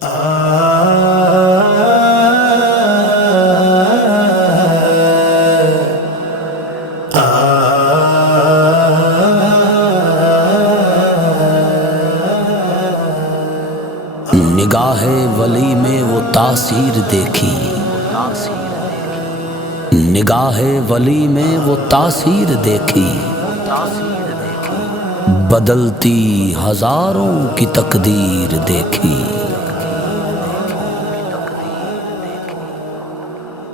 نگاہ ولی میں وہ تاثیر دیکھی، نگاہ ولی میں وہ تاثیر دیکھی، بدلتی ہزاروں کی تقدیر دیکھی۔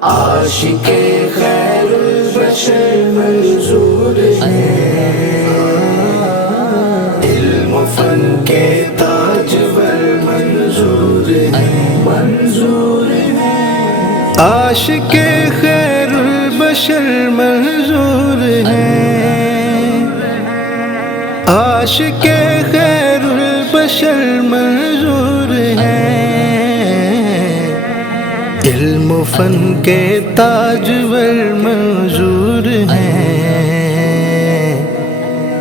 عاشق خیر البشر منظور ہے، علم و فن کے تاجور منظور ہے، منظور ہے۔ عاشق خیر البشر منظور ہے، عاشق خیر البشر منظور ہے، علم و فن کے تاجور منظور ہیں،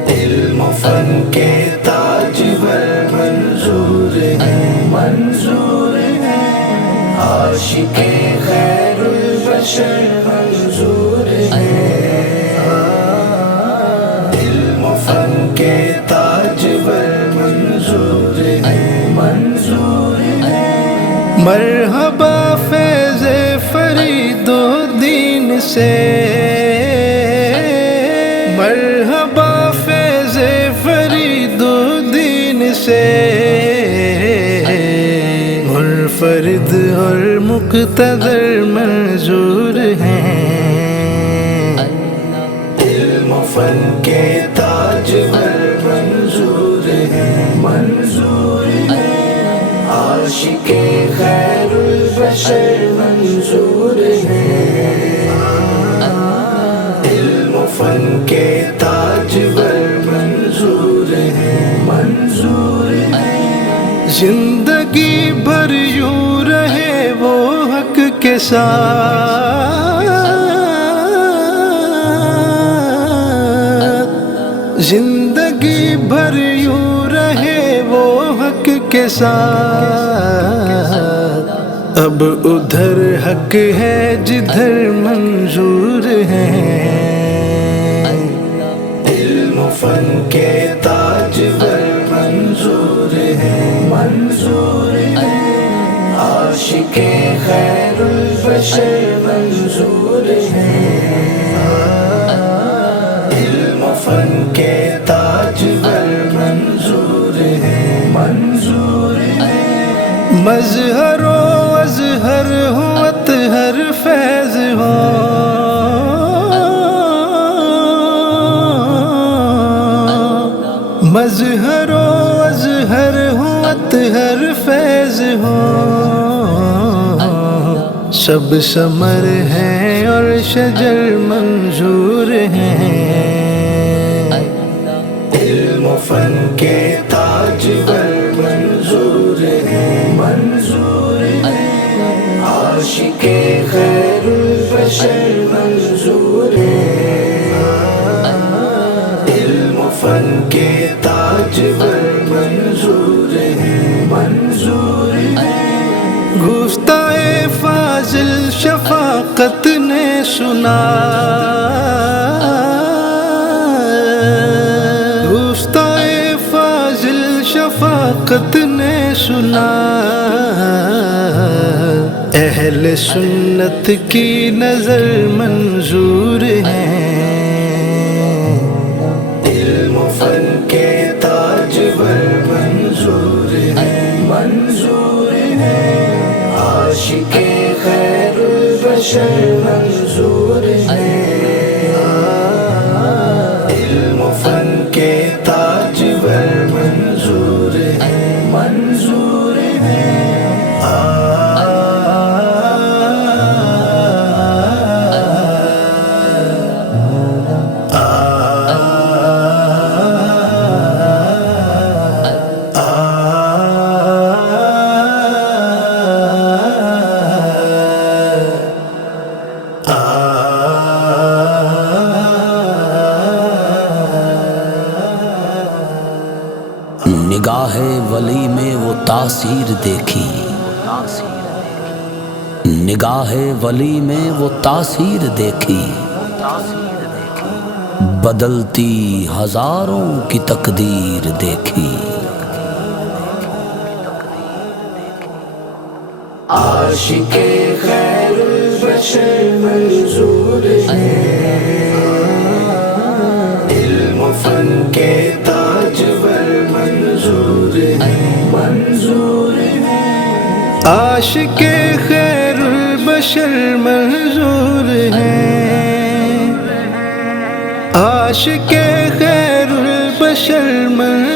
علم و فن کے تاجور منظور ہیں، منظور ہیں۔ عاشق خیر البشر منظور ہیں، علم و فن کے تاجور منظور ہیں، منظور ہیں۔ مرحبا فیض فرید و دین سے، مرحبا فیض فرید و دین سے، منفرد اور مقتدر منظور ہیں، علم و فن کے تاجور منظور ہیں، منظور ہیں۔ عاشق خیر البشر منظور ہیں، علم و فن کے تاجور منظور ہیں، منظور ہیں۔ زندگی بھر یوں رہے وہ حق کے ساتھ، زندگی بھر یوں رہے وہ حق کے ساتھ، اب ادھر حق ہے جدھر منظور ہے، علم و فن کے تاجور منظور ہیں، منظور ہیں۔ عاشق خیر البشر منظور ہیں، علم و فن کے تاجور منظور ہیں، منظور ہیں۔ مظہر و اظہر ہو اطہر فیض ہو، مظہر و اظہر ہو اطہر فیض ہو، سب ثمر ہیں اور شجر منظور ہیں، علم و فن کے تاجور منظور ہیں، منظور ہیں۔ عاشق خیر البشر منظور ہیں، علم و فن کے تاجور منظور ہیں، منظور ہیں۔ گفتائے فاضل شفاقت نے سنا، گفتائے فاضل شفاقت نے سنا، اہل سنت کی نظر منظور ہیں، علم و فن کے تاجور منظور ہیں، منظور ہیں۔ عاشق خیر البشر منظور ہیں، علم و فن کے تاجور منظور ہیں، منظور ہیں۔ نگاہ ولی میں وہ تاثیر دیکھی، نگاہ ولی میں وہ تاثیر دیکھی، بدلتی ہزاروں کی تقدیر دیکھی۔ عاشق خیر البشر منظور ہے، علم و فن کے تاجور منظور ہے، منظور ہے۔ عاشق خیر البشر منظور ہے، عاشق خیر البشر منظور